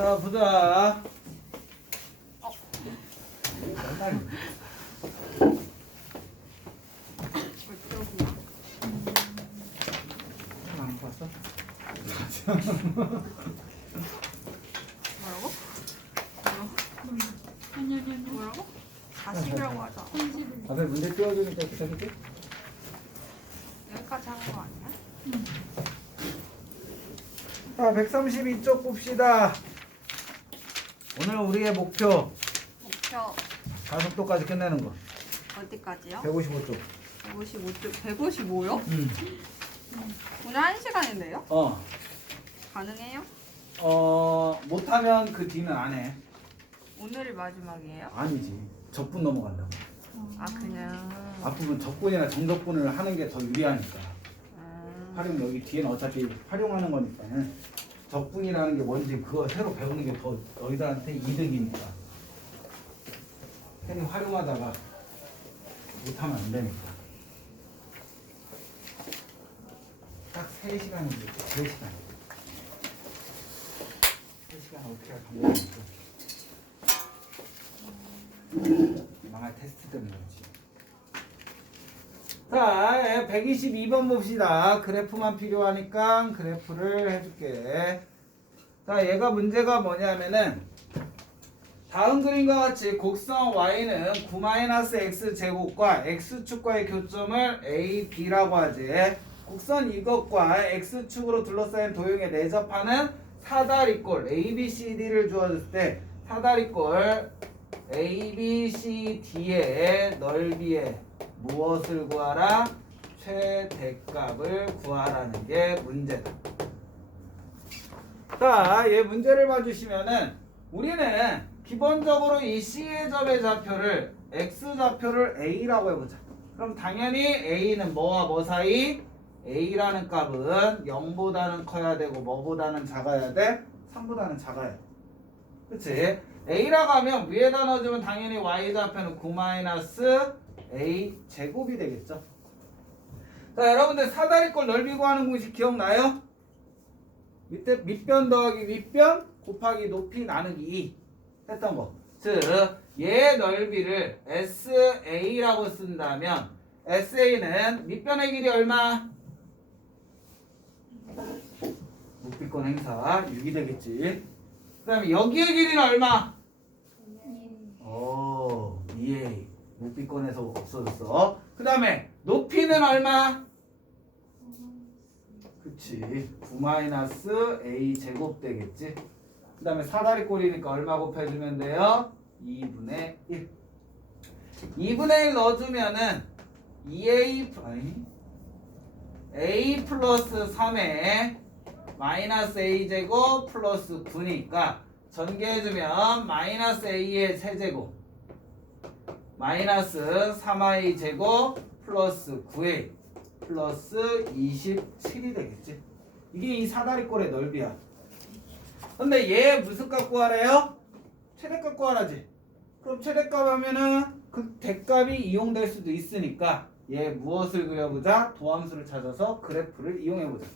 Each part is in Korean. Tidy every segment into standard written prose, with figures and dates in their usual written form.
자, 보자. 안 봤어? 뭐라고? 뭐라고? 40이라고 하자. 앞에 문제 띄워주니까 기다릴게. 여기까지 하는 거 아니야? 자, 132쪽 봅시다. 오늘 우리의 목표 목표 가속도까지 끝내는 거. 어디까지요? 155쪽. 155쪽. 155요? 오늘 1시간인데요? 가능해요? 못하면 그 뒤는 안 해. 오늘이 마지막이에요? 아니지. 적분 넘어간다고. 아 그냥 앞부분 적분이나 정적분을 하는 게 더 유리하니까. 활용 여기 뒤에는 어차피 활용하는 거니까는 적분이라는 게 뭔지 그거 새로 배우는 게 더 너희들한테 이득이니까. 괜히 활용하다가 못하면 안 되니까. 딱 3시간인데 3시간. 3시간 어떻게 할 방법이 있어. 망할 테스트 때문에 그렇지. 자, 122번 봅시다. 그래프만 필요하니까 그래프를 해줄게. 자, 얘가 문제가 뭐냐면은 다음 그림과 같이 곡선 y는 9-x제곱과 x축과의 교점을 a, b라고 하지. 곡선 이것과 x축으로 둘러싸인 도형에 내접하는 사다리꼴 a, b, c, d를 주어졌을 때 사다리꼴 a, b, c, d의 넓이에 무엇을 구하라? 최대값을 구하라는 게 문제다. 자, 얘 문제를 봐주시면은 우리는 기본적으로 이 C의 점의 좌표를 X좌표를 A라고 해보자. 그럼 당연히 A는 뭐와 뭐 사이? A라는 값은 0보다는 커야 되고 뭐보다는 작아야 돼? 3보다는 작아야 돼. 그치? A라고 하면 위에다 넣어주면 당연히 Y좌표는 9-A 제곱이 되겠죠. 자, 여러분들 사다리꼴 넓이 구하는 공식 기억나요? 밑에 밑변 더하기 윗변 곱하기 높이 나누기 2 했던 거. 즉, 얘 넓이를 SA라고 쓴다면 SA는 밑변의 길이 얼마? 높이권 행사 6이 되겠지. 그 다음에 여기의 길이는 얼마? 2A. 높이권에서 없어졌어. 그 다음에 높이는 얼마? 그치. 9-A 제곱 되겠지. 그 다음에 사다리꼴이니까 얼마 곱해주면 돼요? 2분의 1. 2분의 1 넣어주면은 2A A 플러스 3에 마이너스 A 제곱 플러스 9니까 전개해주면 마이너스 A의 세제곱 마이너스 3A 제곱 플러스 9A 플러스 27이 되겠지. 이게 이 사다리꼴의 넓이야. 근데 얘 무슨 값 구하래요? 최대값 구하라지. 그럼 최대값 하면은 그 대값이 이용될 수도 있으니까 얘 무엇을 그려보자? 도함수를 찾아서 그래프를 이용해보자.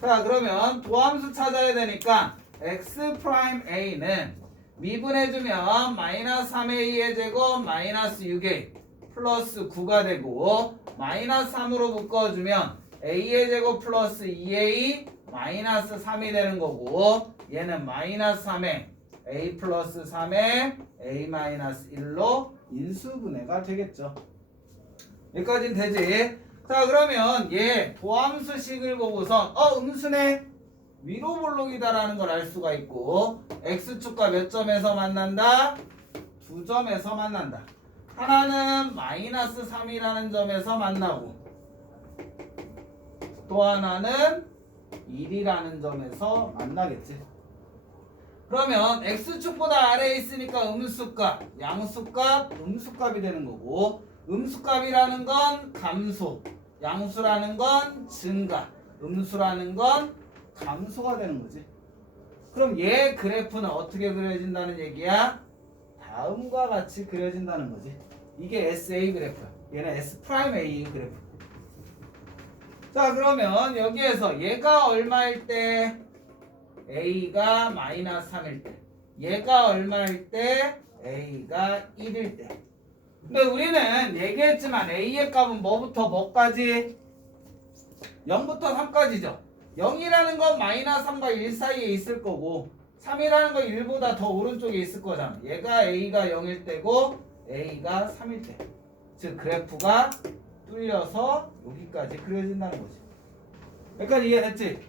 자, 그러면 도함수 찾아야 되니까 x'A는 미분해주면 마이너스 3a의 제곱 마이너스 6a 플러스 9가 되고 마이너스 3으로 묶어주면 a의 제곱 플러스 2a 마이너스 3이 되는 거고 얘는 마이너스 3에 a 플러스 3에 a 마이너스 1로 인수분해가 되겠죠. 여기까지는 되지. 자, 그러면 얘 도함수식을 보고선 음수네 위로 볼록이다라는 걸 알 수가 있고 x축과 몇 점에서 만난다? 2점에서 만난다. 하나는 마이너스 3이라는 점에서 만나고 또 하나는 1이라는 점에서 만나겠지. 그러면 x축보다 아래에 있으니까 음수값, 양수값, 음수값이 되는 거고 음수값이라는 건 감소, 양수라는 건 증가, 음수라는 건 감소가 되는 거지. 그럼 얘 그래프는 어떻게 그려진다는 얘기야? 다음과 같이 그려진다는 거지. 이게 SA 그래프야. 얘는 S'A 그래프. 자, 그러면 여기에서 얘가 얼마일 때 a가 마이너스 3일 때, 얘가 얼마일 때? a가 1일 때. 근데 우리는 얘기했지만 a의 값은 뭐부터 뭐까지? 0부터 3까지죠. 0이라는 건 마이너스 3과 1 사이에 있을 거고 3이라는 건 1보다 더 오른쪽에 있을 거잖아. 얘가 a가 0일 때고 a가 3일 때. 즉 그래프가 뚫려서 여기까지 그려진다는 거지. 여기까지 이해됐지?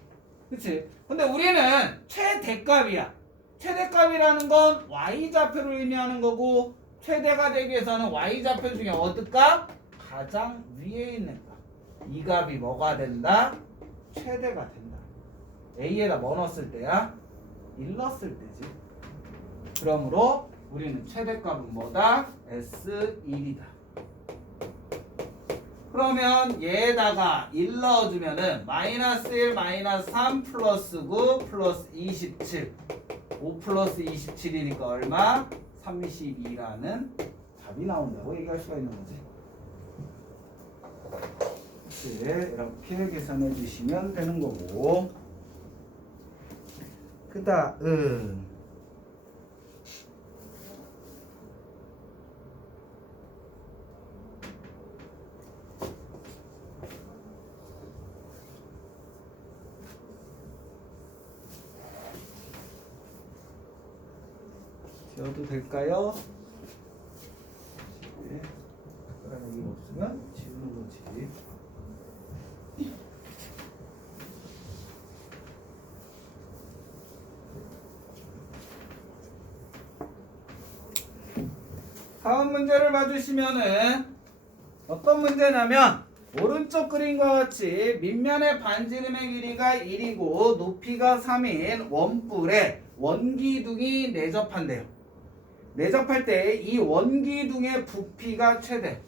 그치? 근데 우리는 최대값이야. 최대값이라는 건 y좌표를 의미하는 거고 최대가 되기 위해서는 y좌표 중에 어느 값? 가장 위에 있는 값. 이 값이 뭐가 된다? 최대가 된다. a에다 뭐 넣었을 때야? 1 넣었을 때지. 그러므로 우리는 최대값은 뭐다? S1이다. 그러면 얘에다가 1 넣어주면은 마이너스 1, 마이너스 3, 플러스 9, 플러스 27. 5 플러스 27이니까 얼마? 32라는 답이 나온다고 얘기할 수가 있는 거지. 네, 이렇게 계산해 주시면 되는 거고. 그 다음 지워도 될까요? 네. 여기 없으면 지우는 거지. 다음 문제를 봐주시면은 어떤 문제냐면 오른쪽 그림과 같이 밑면의 반지름의 길이가 1이고 높이가 3인 원뿔에 원기둥이 내접한대요. 내접할 때 이 원기둥의 부피가 최대.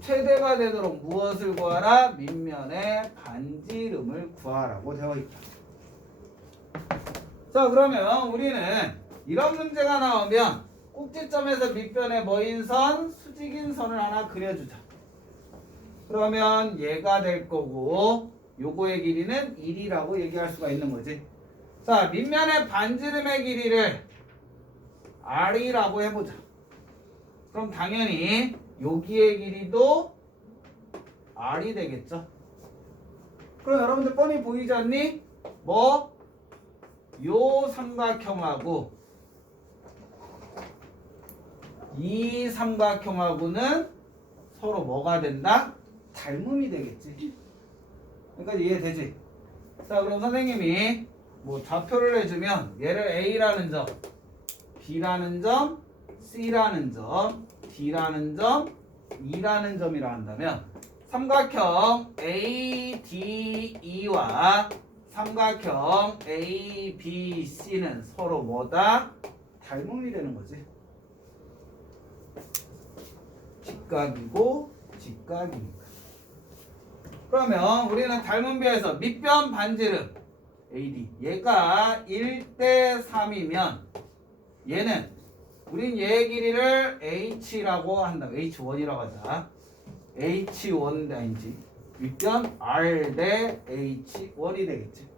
최대가 되도록 무엇을 구하라? 밑면의 반지름을 구하라고 되어 있다. 자, 그러면 우리는 이런 문제가 나오면 꼭지점에서 밑변에 뭐인 선? 수직인 선을 하나 그려주자. 그러면 얘가 될 거고 요거의 길이는 1이라고 얘기할 수가 있는 거지. 자, 밑면의 반지름의 길이를 R이라고 해보자. 그럼 당연히 여기의 길이도 R이 되겠죠. 그럼 여러분들 뻔히 보이지 않니? 뭐? 요 삼각형하고 이 삼각형하고는 서로 뭐가 된다? 닮음이 되겠지. 그러니까 이해되지? 자, 그럼 선생님이 뭐 좌표를 해주면 얘를 A라는 점, B라는 점, C라는 점, D라는 점, E라는 점이라 한다면 삼각형 ADE와 삼각형 ABC는 서로 뭐다? 닮음이 되는 거지. 직각이고 직각이니까. 그러면 우리는 닮음비에서 밑변 반지름 AD 얘가 1대 3이면 얘는 우린 얘의 길이를 H라고 한다. H1이라고 하자. H1 아닌지 밑변 R 대 H1이 되겠지.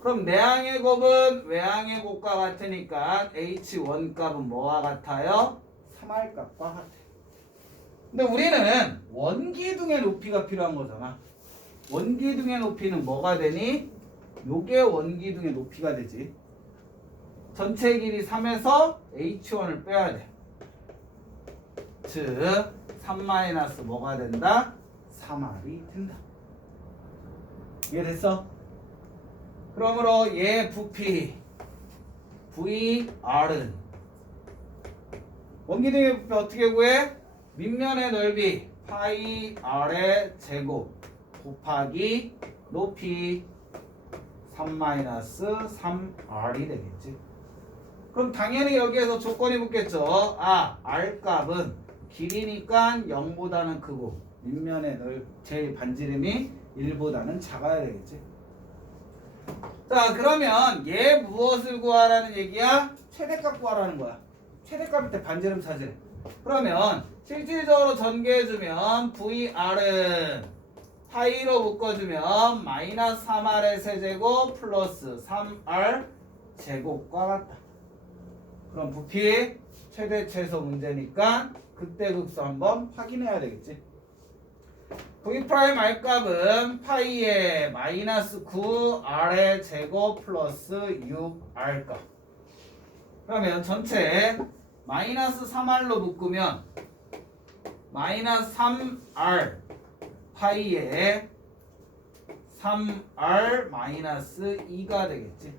그럼 내항의 곱은 외항의 곱과 같으니까 H1 값은 뭐와 같아요? 3R 값과 같아. 근데 우리는 원기둥의 높이가 필요한 거잖아. 원기둥의 높이는 뭐가 되니? 요게 원기둥의 높이가 되지. 전체 길이 3에서 H1을 빼야 돼. 즉 3 마이너스 뭐가 된다? 3R이 된다. 이해됐어? 그러므로 얘 부피 VR은 원기둥의 부피 어떻게 구해? 밑면의 넓이 파이 R의 제곱 곱하기 높이 3-3R이 되겠지. 그럼 당연히 여기에서 조건이 붙겠죠. 아, R 값은 길이니까 0보다는 크고 밑면의 제일 반지름이 1보다는 작아야 되겠지. 자, 그러면 얘 무엇을 구하라는 얘기야? 최대값 구하라는 거야. 최대값일 때 반지름 찾으래. 그러면 실질적으로 전개해주면 VR은 파이로 묶어주면 마이너스 3R의 세제곱 플러스 3R 제곱과 같다. 그럼 부피 최대 최소 문제니까 그때 극수 한번 확인해야 되겠지. V 프라임 R 값은 파이의 마이너스 9R의 제곱 플러스 6R 값. 그러면 전체 마이너스 3R로 묶으면 마이너스 3R 파이의 3R 마이너스 2가 되겠지.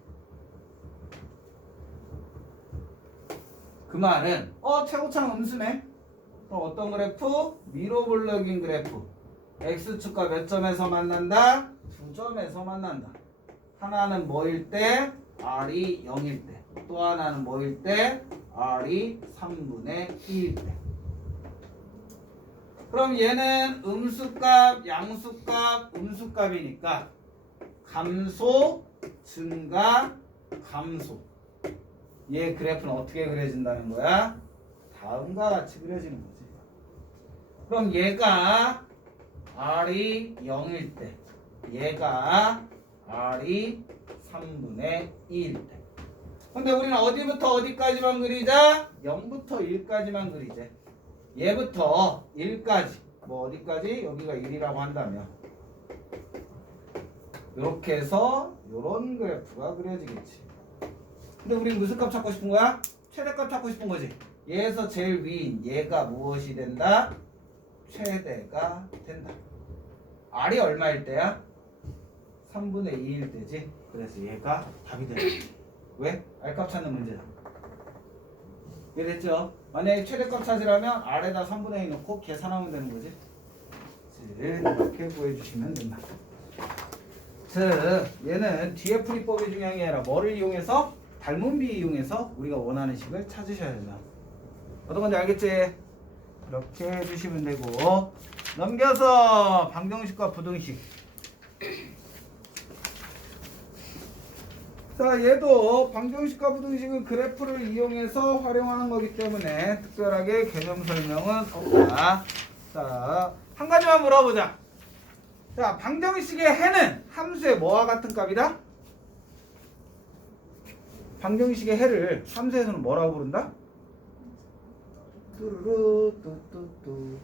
그 말은 최고차는 음수네. 그럼 어떤 그래프? 위로 볼록인 그래프. X축과 몇 점에서 만난다? 2점에서 만난다. 하나는 뭐일 때? R이 0일 때. 또 하나는 뭐일 때? R이 3분의 2일 때. 그럼 얘는 음수값, 양수값, 음수값이니까 감소, 증가, 감소. 얘 그래프는 어떻게 그려진다는 거야? 다음과 같이 그려지는 거지. 그럼 얘가 R이 0일 때, 얘가 R이 3분의 2일 때. 근데 우리는 어디부터 어디까지만 그리자? 0부터 1까지만 그리자. 얘부터 1까지. 뭐 어디까지? 여기가 1이라고 한다면 이렇게 해서 이런 그래프가 그려지겠지. 근데 우리 무슨 값 찾고 싶은 거야? 최대값 찾고 싶은 거지. 얘에서 제일 위인 얘가 무엇이 된다? 최대가 된다. R이 얼마일 때야? 3분의 2일 때지. 그래서 얘가 답이 된다. 왜? R값 찾는 문제다. 이해됐죠? 만약에 최대값 찾으려면 R에다 3분의 2 넣고 계산하면 되는 거지. 이렇게 구해주시면 된다. 즉 얘는 뒤에 풀이법이 중요한 게 아니라 뭐를 이용해서? 닮은 비 이용해서 우리가 원하는 식을 찾으셔야 된다. 어떤 건지 알겠지? 이렇게 해주시면 되고, 넘겨서 방정식과 부등식. 자, 얘도 방정식과 부등식은 그래프를 이용해서 활용하는 거기 때문에 특별하게 개념 설명은 없다. 자, 한 가지만 물어보자. 자, 방정식의 해는 함수의 뭐와 같은 값이다? 방정식의 해를 함수에서는 뭐라고 부른다? 뚜루루 뚜뚜뚜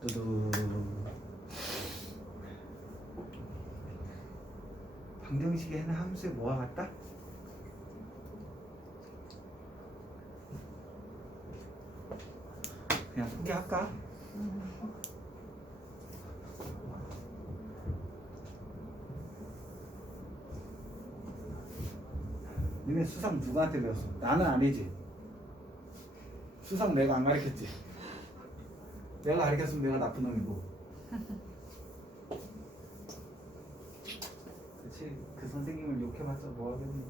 뚜두. 방정식의 해는 함수의 뭐와 같다? 그냥 포기할까? 니네 수상 누구한테 배웠어? 나는 아니지. 수상 내가 안 가르쳤지. 내가 가르쳤으면 내가 나쁜 놈이고. 그치? 그 선생님을 욕해봤자 뭐하겠니?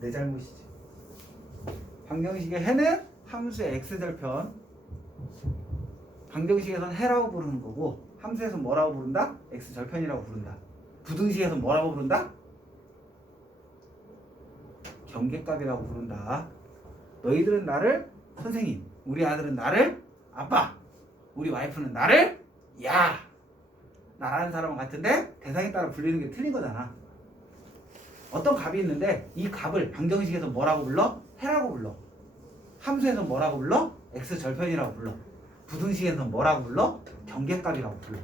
내 잘못이지. 방정식의 해는 함수의 x절편. 방정식에서는 해라고 부르는 거고, 함수에서는 뭐라고 부른다? x절편이라고 부른다. 부등식에서는 뭐라고 부른다? 경계값이라고 부른다. 너희들은 나를 선생님, 우리 아들은 나를 아빠, 우리 와이프는 나를 야. 나라는 사람은 같은데 대상에 따라 불리는 게 틀린 거잖아. 어떤 값이 있는데 이 값을 방정식에서 뭐라고 불러? 해라고 불러. 함수에서 뭐라고 불러? x절편이라고 불러. 부등식에서 뭐라고 불러? 경계값이라고 불러.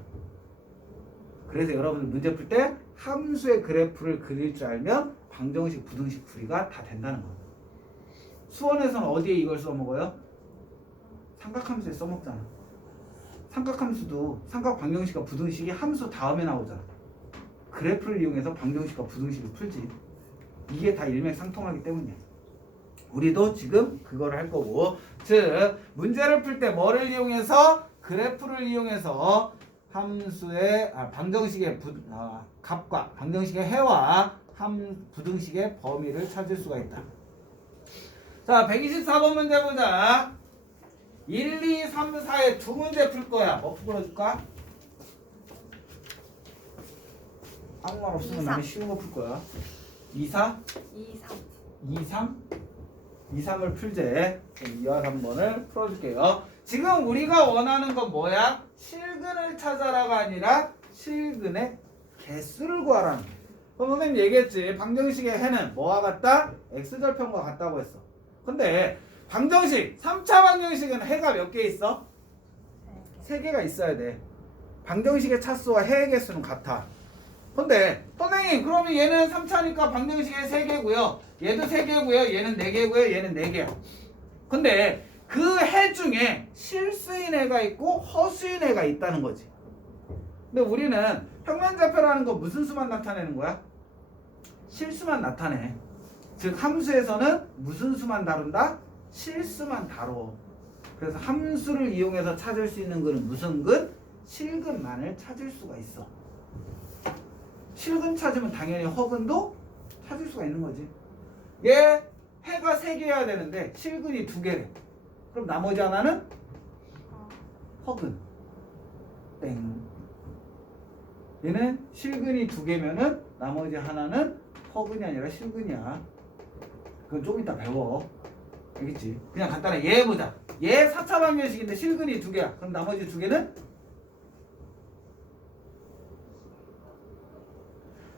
그래서 여러분들 문제 풀 때 함수의 그래프를 그릴 줄 알면 방정식, 부등식 풀이가 다 된다는 거예요. 수원에서는 어디에 이걸 써먹어요? 삼각함수에 써먹잖아. 삼각함수도 삼각 방정식과 부등식이 함수 다음에 나오잖아. 그래프를 이용해서 방정식과 부등식을 풀지. 이게 다 일맥상통하기 때문이야. 우리도 지금 그걸 할 거고, 즉 문제를 풀 때 뭐를 이용해서? 그래프를 이용해서 함수의 방정식의 값과 방정식의 해와 부등식의 범위를 찾을 수가 있다. 자, 124번 문제 보자. 1, 2, 3, 4에 두 문제 풀 거야. 뭐 풀어줄까? 아무 말 없으면 나는 쉬운 거 풀 거야. 2, 4? 2, 3. 2, 3? 2, 3을 풀제. 2와 3번을 풀어줄게요. 지금 우리가 원하는 건 뭐야? 실근을 찾아라가 아니라 실근의 개수를 구하라는 거야. 그럼 선생님 얘기했지. 방정식의 해는 뭐와 같다? x절편과 같다고 했어. 근데 방정식, 3차 방정식은 해가 몇 개 있어? 3개가 있어야 돼. 방정식의 차수와 해의 개수는 같아. 근데 선생님 그러면 얘는 3차니까 방정식의 3개고요. 얘도 3개고요. 얘는 4개고요. 얘는 4개야. 근데 그 해 중에 실수인 해가 있고 허수인 해가 있다는 거지. 근데 우리는 평면좌표라는 거 무슨 수만 나타내는 거야? 실수만 나타내. 즉 함수에서는 무슨 수만 다룬다? 실수만 다뤄. 그래서 함수를 이용해서 찾을 수 있는 근은 무슨 근? 실근만을 찾을 수가 있어. 실근 찾으면 당연히 허근도 찾을 수가 있는 거지. 얘 해가 3개여야 되는데 실근이 2개래. 그럼 나머지 하나는 허근. 땡. 얘는 실근이 2개면은 나머지 하나는 허근이 아니라 실근이야. 그건 좀 이따 배워. 알겠지? 그냥 간단하게 얘 해보자. 얘 4차 방정식인데 실근이 2개야. 그럼 나머지 2개는?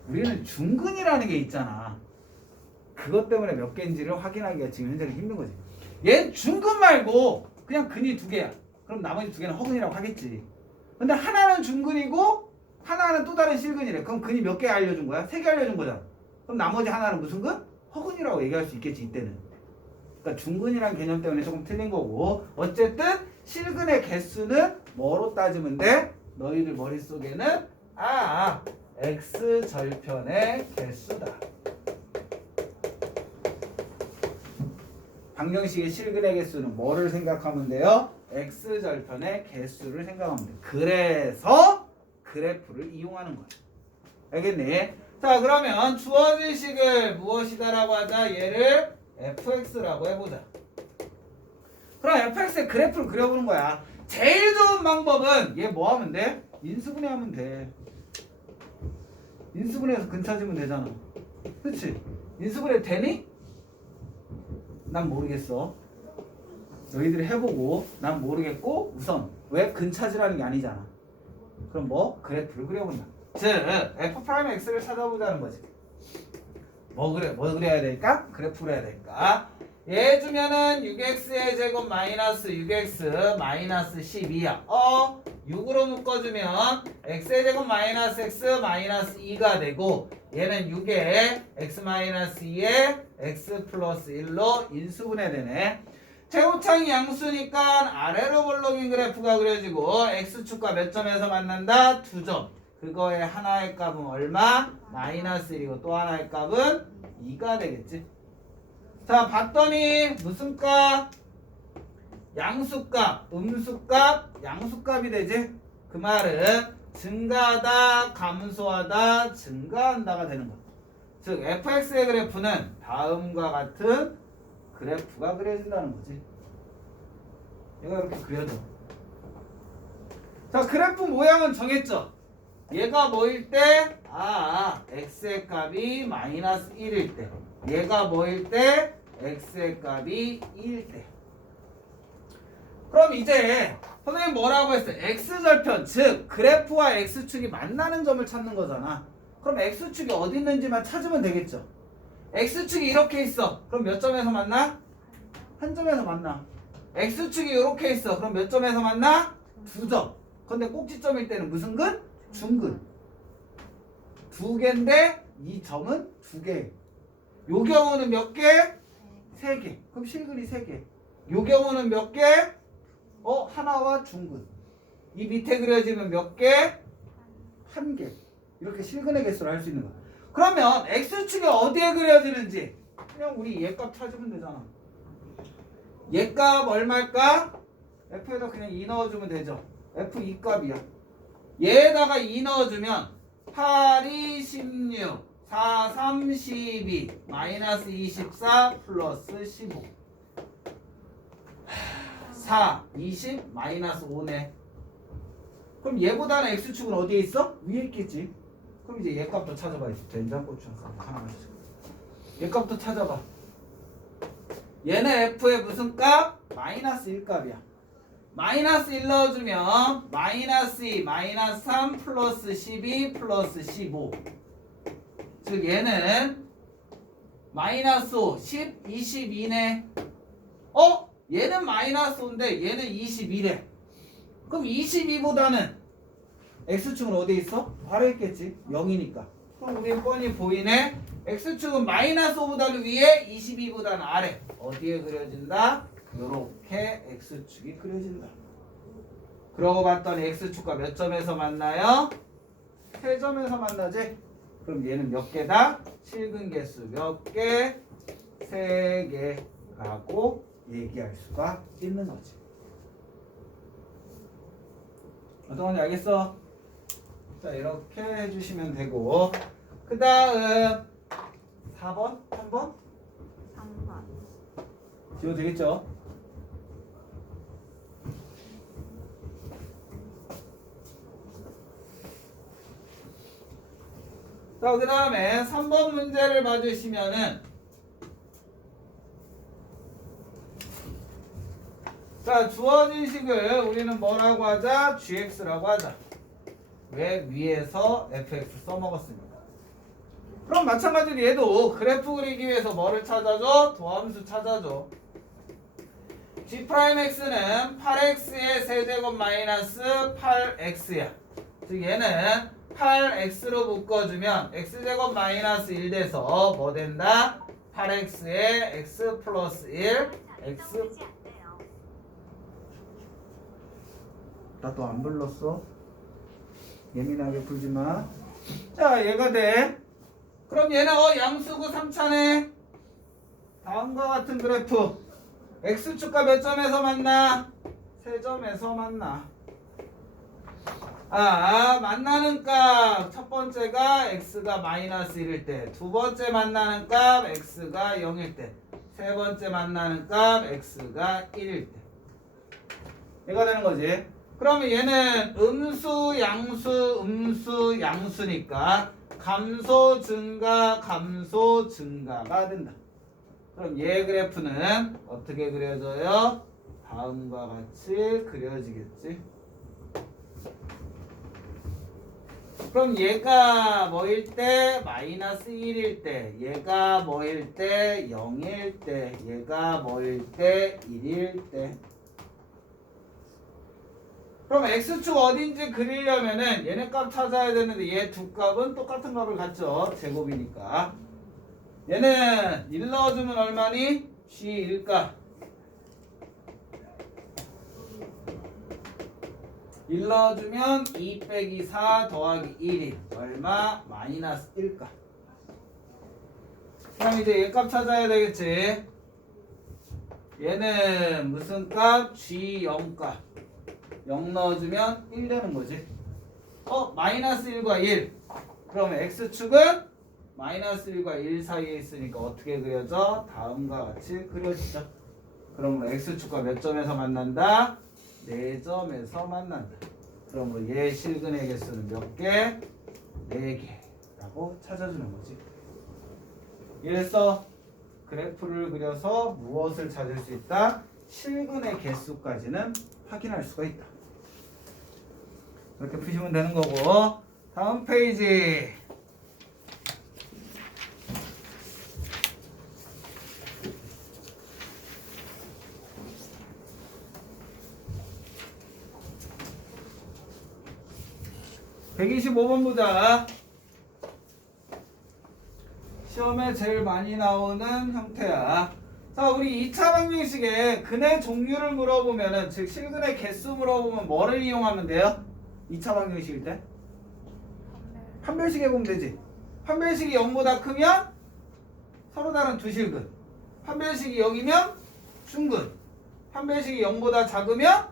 우리는 중근이라는 게 있잖아. 그것 때문에 몇 개인지를 확인하기가 지금 현재 힘든 거지. 얘 중근 말고 그냥 근이 2개야. 그럼 나머지 2개는 허근이라고 하겠지. 근데 하나는 중근이고 하나는 또 다른 실근이래. 그럼 근이 몇 개 알려준 거야? 3개 알려준 거잖아. 그럼 나머지 하나는 무슨 근? 허근이라고 얘기할 수 있겠지 이때는. 그러니까 중근이라는 개념 때문에 조금 틀린 거고, 어쨌든 실근의 개수는 뭐로 따지면 돼? 너희들 머릿속에는 x절편의 개수다. 방정식의 실근의 개수는 뭐를 생각하면 돼요? x절편의 개수를 생각하면 돼. 그래서 그래프를 이용하는 거야. 알겠니? 자, 그러면 주어진 식을 무엇이다라고 하자? 얘를 fx라고 해보자. 그럼 fx의 그래프를 그려보는 거야. 제일 좋은 방법은 얘 뭐 하면 돼? 인수분해하면 돼. 인수분해해서 근 찾으면 되잖아. 그치? 인수분해 되니? 난 모르겠어. 너희들이 해보고 난 모르겠고 우선 왜 근 찾으라는 게 아니잖아. 그럼 뭐? 그래프를 그려본다. 즉 f'x를 찾아보자는 거지. 뭐 그려야 될까? 그래프 그려야 될까? 얘 주면은 6x의 제곱 마이너스 6x 마이너스 12야. 6으로 묶어주면 x의 제곱 마이너스 x 마이너스 2가 되고, 얘는 6에 x 마이너스 2에 x 플러스 1로 인수분해되네. 최고창이 양수니까 아래로 볼록인 그래프가 그려지고, x축과 몇 점에서 만난다? 2점. 그거의 하나의 값은 얼마? 마이너스 1이고 또 하나의 값은 2가 되겠지. 자, 봤더니 무슨 값? 양수값, 음수값, 양수값이 되지. 그 말은 증가하다, 감소하다, 증가한다가 되는 거야. 즉 fx의 그래프는 다음과 같은 그래프가 그려진다는 거지. 얘가 이렇게 그려져. 자, 그래프 모양은 정했죠. 얘가 뭐일 때? x의 값이 마이너스 1일 때. 얘가 뭐일 때? x의 값이 2일 때. 그럼 이제 선생님 뭐라고 했어요? x절편, 즉 그래프와 x축이 만나는 점을 찾는 거잖아. 그럼 x축이 어디 있는지만 찾으면 되겠죠. x축이 이렇게 있어. 그럼 몇 점에서 만나? 한 점에서 만나. x축이 이렇게 있어. 그럼 몇 점에서 만나? 2점. 근데 꼭지점일 때는 무슨 근? 중근. 2개인데 이 점은 2개. 요 경우는 몇 개? 3개. 그럼 실근이 3개. 요 경우는 몇 개? 하나와 중근. 이 밑에 그려지면 몇 개? 1개. 이렇게 실근의 개수를 할 수 있는 거야. 그러면 x축이 어디에 그려지는지 그냥 우리 얘값 찾으면 되잖아. 얘값 얼마일까? f에다 그냥 2 넣어주면 되죠. f 2값이야. 얘에다가 2 넣어주면 8, 2, 16, 4, 3, 12, 마이너스 24, 플러스 15. 4, 20, 마이너스 5네. 그럼 얘보다는 x축은 어디에 있어? 위에 있겠지. 그럼 이제 얘 값도 찾아봐야지. 된장고추 하나만 주세요. 얘 값도 찾아봐. 얘는 f의 무슨 값? 마이너스 1값이야. 마이너스 1 넣어주면 마이너스 2, 마이너스 3, 플러스 12, 플러스 15. 즉 얘는 마이너스 5, 10, 22네. 얘는 마이너스 5인데 얘는 21래. 그럼 22보다는 X축은 어디 있어? 바로 있겠지. 0이니까. 그럼 우리 뻔히 보이네. X축은 마이너스 5보다는 위에, 22보다는 아래. 어디에 그려진다? 요렇게 X축이 그려진다. 그러고 봤더니 X축과 몇 점에서 만나요? 3점에서 만나지? 그럼 얘는 몇 개다? 실근 개수 몇 개? 3개라고 얘기할 수가 있는 거지. 어떤 건지 알겠어? 자, 이렇게 해주시면 되고, 그 다음 4번? 3번? 3번. 지워도 되겠죠? 자, 그 다음에 3번 문제를 봐주시면은, 자, 주어진 식을 우리는 뭐라고 하자? gx라고 하자. 왜? 위에서 fx 써먹었으니까. 그럼 마찬가지로 얘도 그래프 그리기 위해서 뭐를 찾아줘? 도함수 찾아줘. g'x는 8x의 세제곱 마이너스 8x야. 즉 얘는 8x로 묶어주면 x제곱 마이너스 1 돼서 뭐 된다? 8x의 x 플러스 1 x. 나 또 안 불렀어? 예민하게 풀지마. 자, 얘가 돼. 그럼 얘는 양수구 3차네. 다음과 같은 그래프. x축과 몇 점에서 만나? 3점에서 만나. 만나는 값. 첫 번째가 x가 마이너스 1일 때, 두 번째 만나는 값 x가 0일 때, 세 번째 만나는 값 x가 1일 때. 얘가 되는 거지. 그러면 얘는 음수, 양수, 음수, 양수니까 감소, 증가, 감소, 증가가 된다. 그럼 얘 그래프는 어떻게 그려져요? 다음과 같이 그려지겠지. 그럼 얘가 뭐일 때? 마이너스 1일 때, 얘가 뭐일 때? 0일 때, 얘가 뭐일 때? 1일 때. 그럼 x축 어딘지 그리려면은 얘네 값 찾아야 되는데 얘 두 값은 똑같은 값을 갖죠. 제곱이니까. 얘는 1 넣어주면 얼마니? g1값. 1 넣어주면 2 빼기 4 더하기 1이 얼마? 마이너스 1값. 그럼 이제 얘 값 찾아야 되겠지. 얘는 무슨 값? g0값. 0 넣어주면 1 되는 거지. 마이너스 1과 1. 그러면 x축은 마이너스 1과 1 사이에 있으니까 어떻게 그려져? 다음과 같이 그려지죠. 그러면 x축과 몇 점에서 만난다? 4점에서 만난다. 그러면 얘 실근의 개수는 몇 개? 4개라고 찾아주는 거지. 이래서 그래프를 그려서 무엇을 찾을 수 있다? 실근의 개수까지는 확인할 수가 있다. 이렇게 푸시면 되는 거고, 다음 페이지. (125번) 보자. 시험에 제일 많이 나오는 형태야. 자, 우리 2차 방정식에 근의 종류를 물어보면은, 즉 실근의 개수 물어보면 뭐를 이용하면 돼요? 2차 방정식일 때? 판별식 해보면 되지. 판별식이 0보다 크면 서로 다른 두 실근. 판별식이 0이면 중근. 판별식이 0보다 작으면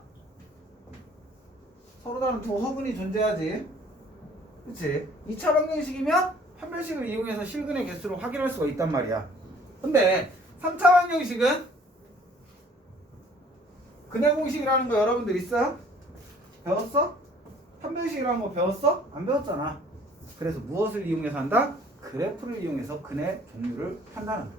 서로 다른 두 허근이 존재하지. 그치? 2차 방정식이면 판별식을 이용해서 실근의 개수를 확인할 수가 있단 말이야. 근데 3차 방정식은 근의 공식이라는 거 여러분들 있어요? 배웠어? 판별식이라는 거 배웠어? 안 배웠잖아. 그래서 무엇을 이용해서 한다? 그래프를 이용해서 근의 종류를 판단한다.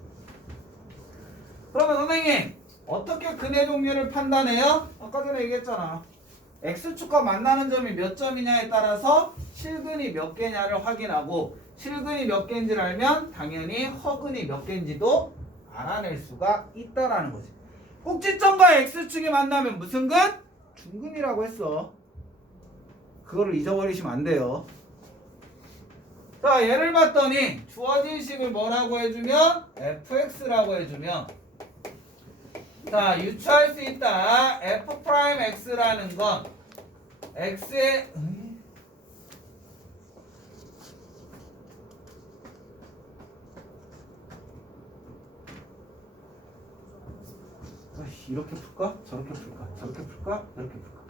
그러면 선생님, 어떻게 근의 종류를 판단해요? 아까 전에 얘기했잖아. X축과 만나는 점이 몇 점이냐에 따라서 실근이 몇 개냐를 확인하고 실근이 몇 개인지를 알면 당연히 허근이 몇 개인지도 알아낼 수가 있다라는 거지. 꼭지점과 X축이 만나면 무슨 근? 중근이라고 했어. 그거를 잊어버리시면 안 돼요. 자, 얘를 봤더니 주어진 식을 뭐라고 해주면 fx라고 해주면 자, 유추할 수 있다. f'x라는 건 x의 이렇게 풀까? 저렇게 풀까? 저렇게 풀까? 이렇게 풀까?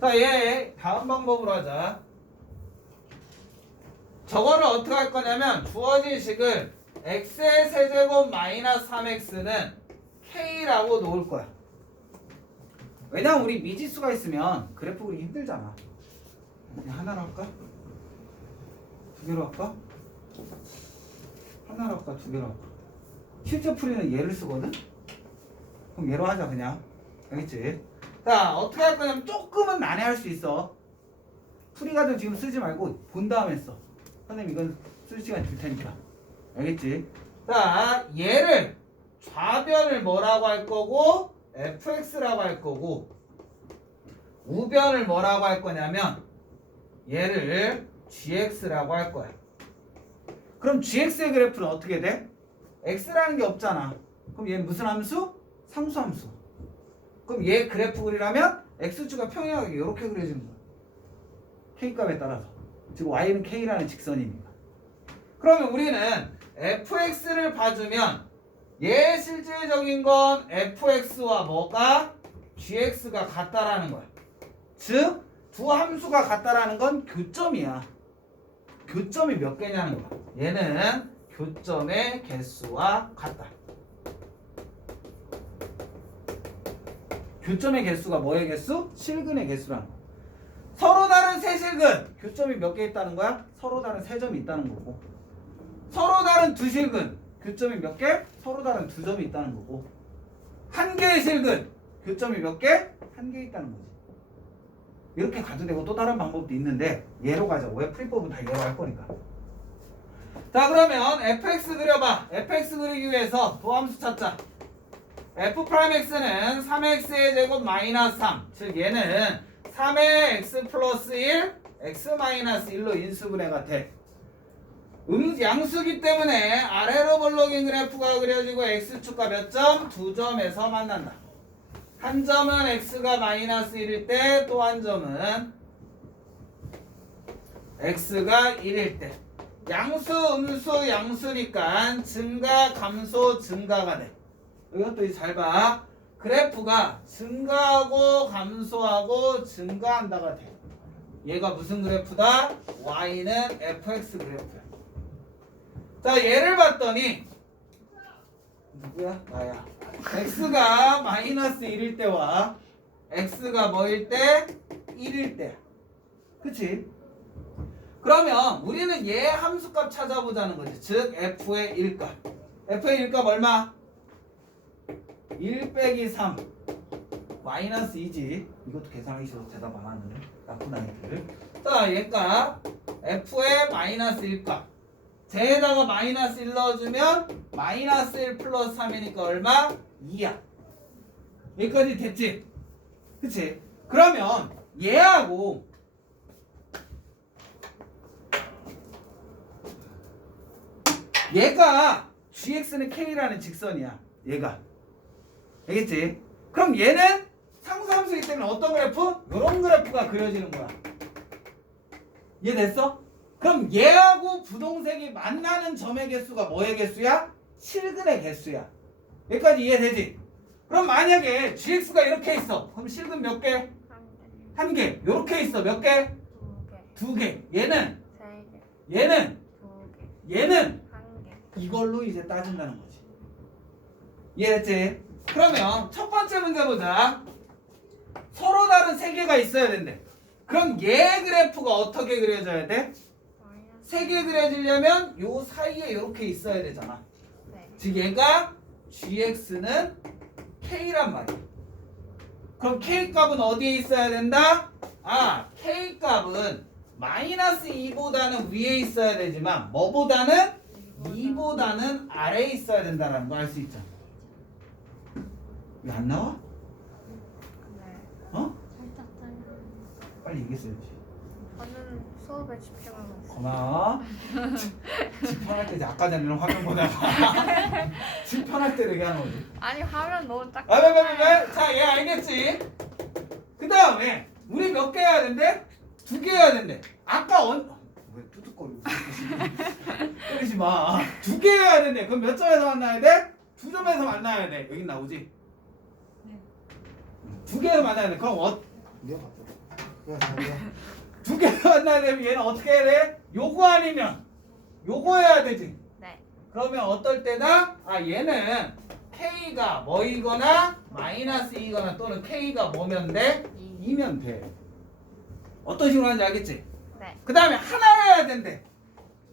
자, 얘 다음 방법으로 하자. 저거를 어떻게 할 거냐면 주어진 식을 x의 세제곱 마이너스 3x는 k라고 놓을 거야. 왜냐면 우리 미지수가 있으면 그래프 그리기 힘들잖아. 그냥 하나로 할까? 두 개로 할까? 하나로 할까? 두 개로 할까? 실제 풀이는 얘를 쓰거든? 그럼 얘로 하자 그냥. 알겠지? 자, 어떻게 할 거냐면 조금은 난해할 수 있어. 풀이가든 지금 쓰지 말고 본 다음에 써. 선생님 이건 쓸 시간 줄 테니까. 알겠지? 자, 얘를 좌변을 뭐라고 할 거고 fx라고 할 거고 우변을 뭐라고 할 거냐면 얘를 gx라고 할 거야. 그럼 gx의 그래프는 어떻게 돼? x라는 게 없잖아. 그럼 얘는 무슨 함수? 상수함수. 그럼 얘 그래프 그리려면 x축과 평행하게 이렇게 그려지는 거야. k값에 따라서. 즉 y는 k라는 직선이니까. 그러면 우리는 fx를 봐주면 얘 실질적인 건 fx와 뭐가? gx가 같다라는 거야. 즉 두 함수가 같다라는 건 교점이야. 교점이 몇 개냐는 거야. 얘는 교점의 개수와 같다. 교점의 개수가 뭐의 개수? 실근의 개수라는 거야. 서로 다른 세 실근 교점이 몇 개 있다는 거야? 서로 다른 세 점이 있다는 거고 서로 다른 두 실근 교점이 몇 개? 서로 다른 두 점이 있다는 거고 한 개의 실근 교점이 몇 개? 한 개 있다는 거지. 이렇게 가도 되고 또 다른 방법도 있는데 얘로 가자고. 왜 풀이법은 다 얘로 할 거니까. 자, 그러면 fx 그려봐. fx 그리기 위해서 도함수 찾자. f'x는 3x의 제곱 마이너스 3 즉 얘는 3의 x 플러스 1 x 마이너스 1로 인수분해가 돼. 양수기 때문에 아래로 볼록인 그래프가 그려지고 x축과 몇 점? 두 점에서 만난다. 한 점은 x가 마이너스 1일 때 또 한 점은 x가 1일 때 양수 음수 양수니까 증가 감소 증가가 돼. 이것도 잘 봐. 그래프가 증가하고 감소하고 증가한다가 돼. 얘가 무슨 그래프다? y는 fx 그래프야. 자, 얘를 봤더니 누구야? 나야. x가 마이너스 1일 때와 x가 뭐일 때? 1일 때. 그치? 그러면 우리는 얘 함수값 찾아보자는 거지. 즉 f의 1값. f의 1값 얼마? 1 빼기 3 마이너스 2지. 이것도 계산하기 싫어서 대답 안 하는 나쁜 아이들. 자, 얘값 f의 마이너스 1값 쟤에다가 마이너스 1 넣어주면 마이너스 1 플러스 3이니까 얼마? 2야. 여기까지 됐지? 그치? 그러면 얘하고 얘가 gx는 k라는 직선이야. 얘가. 알겠지? 그럼 얘는 상수함수이기 때문에 어떤 그래프? 이런 그래프가 그려지는 거야. 이해됐어? 그럼 얘하고 분홍색이 만나는 점의 개수가 뭐의 개수야? 실근의 개수야. 여기까지 이해되지? 그럼 만약에 gx가 이렇게 있어. 그럼 실근 몇 개? 한 개. 이렇게 있어. 몇 개? 두 개. 얘는? 얘는? 얘는? 이걸로 이제 따진다는 거지. 이해됐지? 그러면 첫 번째 문제 보자. 서로 다른 세 개가 있어야 된대. 그럼 얘 그래프가 어떻게 그려져야 돼? 세 개 그려지려면 요 사이에 이렇게 있어야 되잖아. 즉 얘가 gx는 K란 말이야. 그럼 K 값은 어디에 있어야 된다? 아, K 값은 마이너스 2보다는 위에 있어야 되지만 뭐보다는? 2보다는 아래에 있어야 된다는 거 알 수 있죠. 왜 안 나와? 네. 어? 살짝 떨려. 빨리 얘기했어야지. 저는 수업에 집중하고 있어요. 고마워. 집편할 때 아까 전에는 화면 보다가 집편할 때 얘기하는 거지. 아니 하면 너무 딱. 왜? 자, 얘 알겠지? 그 다음에 우리 몇 개 해야 된대? 2개 해야 된대. 아까 왜 뚜둑거리고 때리지 마. 2개 해야 된대. 그럼 몇 점에서 만나야 돼? 2점에서 만나야 돼. 여기 나오지? 네. 2개에서 만나야 돼. 그럼 내가 잘해. 2개에서 만나야 되면 얘는 어떻게 해야 돼? 요거 아니면 요거 해야 되지. 네. 그러면 어떨 때다? 아, 얘는 K가 뭐이거나 마이너스 2거나 또는 K가 뭐면 돼? 2면 돼. 어떤 식으로 하는지 알겠지? 네. 그 다음에 하나 해야 된대.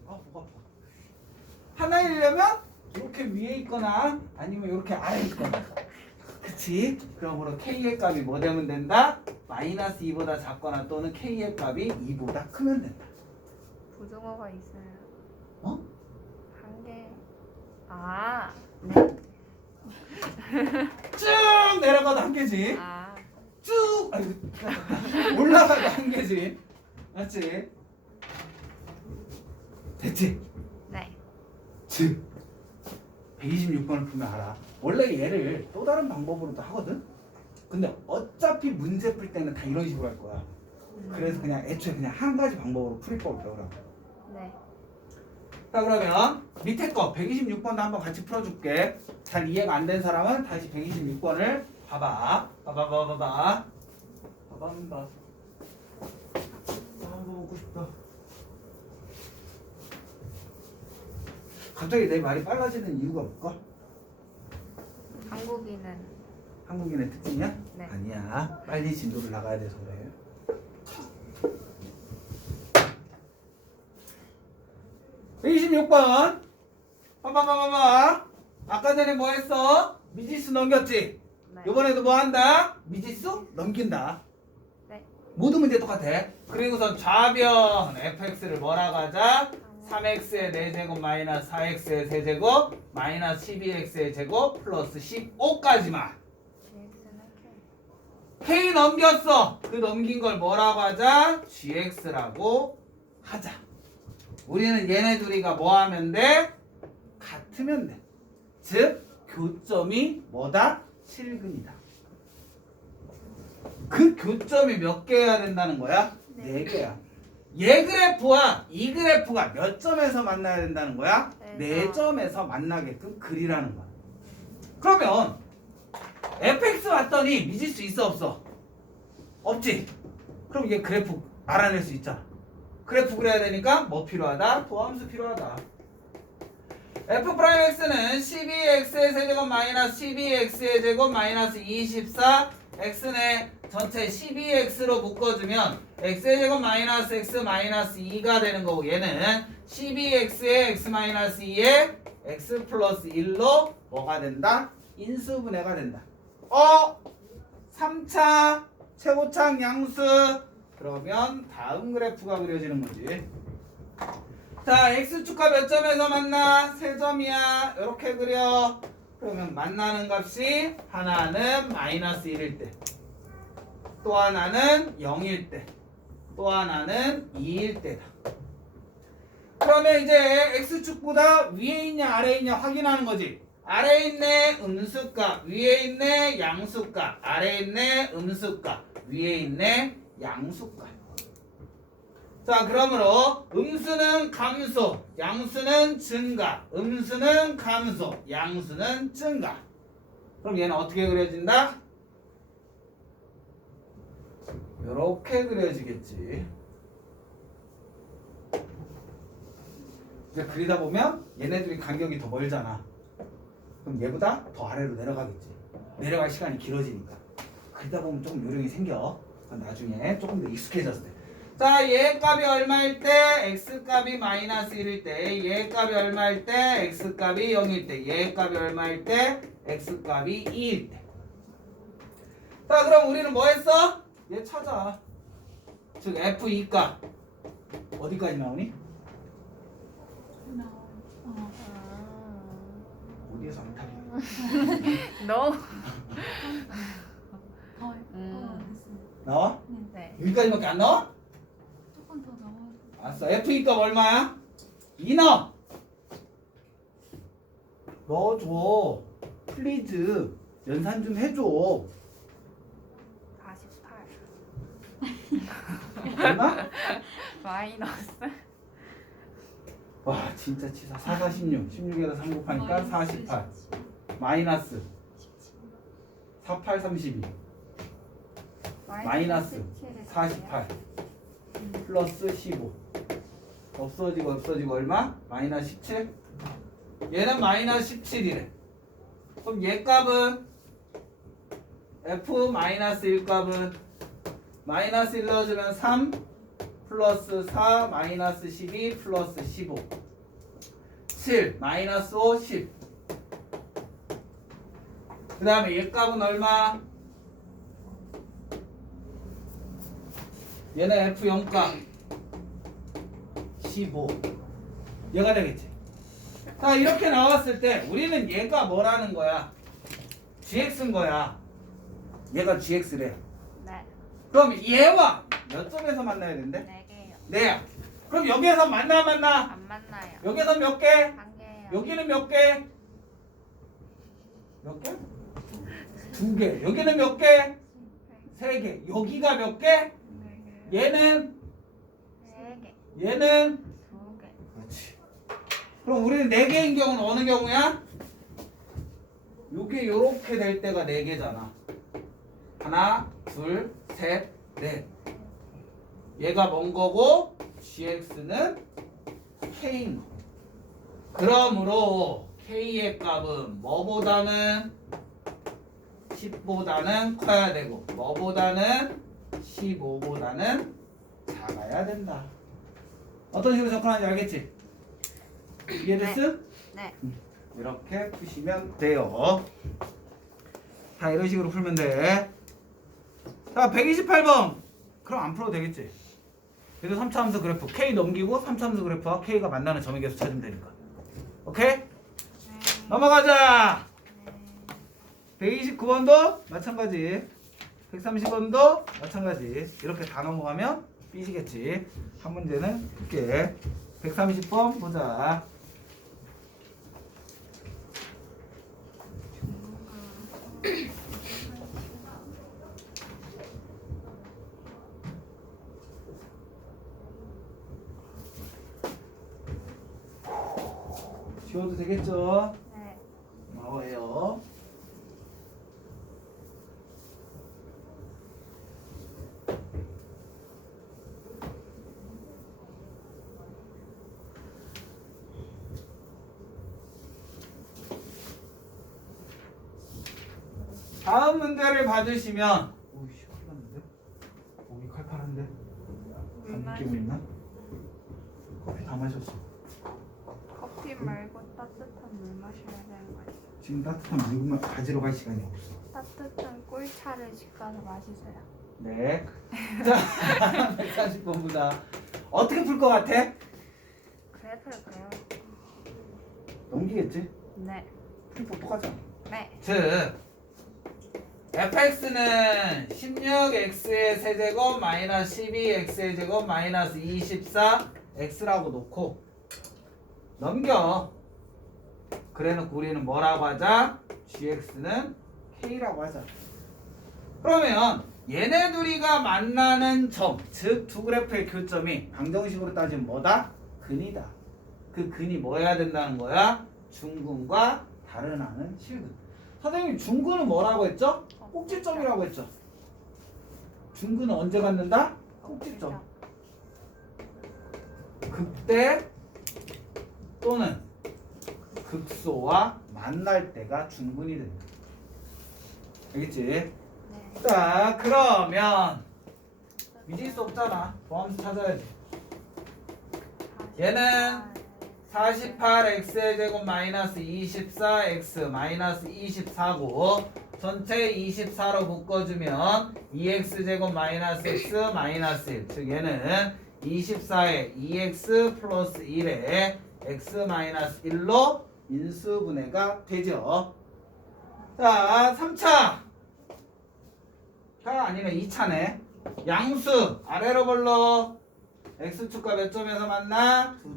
아, 뭐가 아파. 하나 이려면 이렇게 위에 있거나 아니면 이렇게 아래에 있거나. 그치? 그러므로 K의 값이 뭐 되면 된다? 마이너스 2보다 작거나 또는 K의 값이 2보다 크면 된다. 부등호가 있어요. 어? 한 개. 아. 네. 쭉 내려가도 한 개지. 아. 쭉 올라가도 한 개지. 맞지? 됐지? 네. 즉 126번을 풀면 알아. 원래 얘를 또 다른 방법으로도 하거든. 근데 어차피 문제 풀 때는 다 이런 식으로 할 거야. 그래서 그냥 애초에 그냥 한 가지 방법으로 풀 법을 배우라고. 네. 자, 그러면 밑에 거 126번도 한번 같이 풀어줄게. 잘 이해가 안 된 사람은 다시 126번을 봐봐. 봐봐. 한번 보고 싶다. 갑자기 내 말이 빨라지는 이유가 뭘까? 한국인은 한국인의 특징이야? 네. 아니야. 빨리 진도를 나가야 돼서 그래. (126번) 봐봐. 아까 전에 뭐 했어? 미지수 넘겼지? 네. 이번에도 뭐 한다? 미지수 넘긴다. 네. 모든 문제 똑같아. 그리고선 좌변 fx를 뭐라고 하자? 3x의 4제곱 마이너스 4x의 세제곱 마이너스 12x의 제곱 플러스 15까지만. GX는 k 넘겼어. 그 넘긴 걸 뭐라고 하자? gx라고 하자. 우리는 얘네 둘이가 뭐 하면 돼? 같으면 돼. 즉 교점이 뭐다? 실근이다. 그 교점이 몇 개여야 된다는 거야? 네. 4개야. 얘 그래프와 이 그래프가 몇 점에서 만나야 된다는 거야? 네 4점에서 만나게끔 그리라는 거야. 그러면 fx 왔더니 미지수 있어 없어? 없지? 그럼 얘 그래프 알아낼 수 있잖아. 그래프 그려야 되니까 뭐 필요하다? 도함수 필요하다. f'x는 12x의 세제곱 마이너스 12x의 제곱 마이너스 24 x네 전체 12x로 묶어주면 x의 제곱 마이너스 x 마이너스 2가 되는 거고 얘는 12x의 x 마이너스 2에 x 플러스 1로 뭐가 된다? 인수분해가 된다. 3차 최고창 양수. 그러면 다음 그래프가 그려지는 거지. 자, x축과 몇 점에서 만나? 3점이야. 이렇게 그려. 그러면 만나는 값이 하나는 마이너스 1일 때, 또 하나는 0일 때, 또 하나는 2일 때다. 그러면 이제 x축보다 위에 있냐 아래에 있냐 확인하는 거지. 아래에 있네 음수값, 위에 있네 양수값, 아래에 있네 음수값, 위에 있네 양수값. 자, 그러므로 음수는 감소, 양수는 증가, 음수는 감소, 양수는 증가. 그럼 얘는 어떻게 그려진다? 이렇게 그려지겠지. 이제 그리다 보면 얘네들이 간격이 더 멀잖아. 그럼 얘보다 더 아래로 내려가겠지. 내려갈 시간이 길어지니까. 그러다 보면 조금 요령이 생겨. 나중에 조금 더 익숙해졌을 때. 자, 얘 값이 얼마일 때? x 값이 마이너스 1일 때. 얘 값이 얼마일 때? x 값이 0일 때. 얘 값이 얼마일 때? x 값이 2일 때. 자, 그럼 우리는 뭐 했어? 얘 찾아. 즉 F2가 어디까지 나오니? 어디에서 안 타게? 너무. 나와? 네. 여기까지밖에 안 나와? 조금 더 나와도 알았어. F2값 얼마야? 2 넣어. 넣어줘. 플리즈. 연산 좀 해줘. 48. 얼마? 마이너스. 와 진짜 치사. 4, 4, 16. 16에다 3 곱하니까 48. 마이너스 4, 8, 32. 마이너스 48. 플러스 15. 없어지고 얼마? 마이너스 17. 얘는 마이너스 17이래. 그럼 얘 값은 F 마이너스 1 값은 마이너스 1 넣어주면 3 플러스 4 마이너스 12 플러스 15 7 마이너스 5 10. 그 다음에 얘 값은 얼마? 얘는 F 0값 15. 얘가 되겠지. 자 이렇게 나왔을 때 우리는 얘가 뭐라는 거야? GX인 거야. 얘가 GX래. 네. 그럼 얘와 몇 점에서 만나야 된대? 4개요. 네야. 그럼 여기에서 만나? 안 만나요. 여기에서 몇 개? 한 개요. 여기는 몇 개? 몇 개? 2개. 여기는 몇 개? 3개. 여기가 몇 개? 4개. 얘는? 3개. 얘는? 2개. 그렇지. 그럼 우리는 4개인 경우는 어느 경우야? 요게 요렇게 될 때가 4개잖아. 하나, 둘, 셋, 넷. 얘가 뭔 거고 GX는 K인 거. 그러므로 K의 값은 뭐보다는 10보다는 커야 되고 뭐보다는 15보다는 작아야 된다. 어떤 식으로 접근하는지 알겠지? 이해됐어? 네. 이렇게 푸시면 돼요. 자 이런 식으로 풀면 돼. 자 128번 그럼 안 풀어도 되겠지. 그래도 3차 함수 그래프 K 넘기고 3차 함수 그래프와 K가 만나는 점의 개수 찾으면 되니까. 오케이? 넘어가자. 129번도 마찬가지 130번도 마찬가지. 이렇게 다 넘어가면 삐지겠지. 한 문제는 풀게. 130번 보자. 지워도 되겠죠? 네. 나와요. 다음 문제를 받으시면 오이씨 큰일 났는데? 목이 칼칼한데? 감기 있나? 커피 다 마셨어. 커피 말고 따뜻한 물 마셔야 되는 거 아니에요? 지금 따뜻한 물만 가지러 갈 시간이 없어. 따뜻한 꿀차를 집 가서 마시세요. 네. 자, 140번 보자. 어떻게 풀 것 같아? 그래프를 그려. 넘기겠지? 네. 풀 똑똑하잖아. 네. 즉 fx는 16x의 세제곱 마이너스 12x의 제곱 마이너스 24x라고 놓고 넘겨. 그래놓고 우리는 뭐라고 하자? gx는 k라고 하자. 그러면 얘네 둘이가 만나는 점, 즉 두 그래프의 교점이 방정식으로 따지면 뭐다? 근이다. 그 근이 뭐여야 된다는 거야? 중근과 다른하는 실근. 선생님이 중근은 뭐라고 했죠? 꼭지점이라고 했죠. 중근은 언제 갖는다? 꼭지점. 극대 또는 극소와 만날 때가 중근이 된다. 알겠지? 네. 자 그러면 미질 수 없잖아. 보함수 찾아야지. 얘는 48x의 제곱 마이너스 24x 마이너스 24고 전체 24로 묶어주면 2x제곱 마이너스 x 마이너스 1. 즉 얘는 24에 2x 플러스 1에 x 마이너스 1로 인수분해가 되죠. 자, 3차. 가 아니네, 2차네. 양수 아래로 불러. x축과 몇 점에서 만나?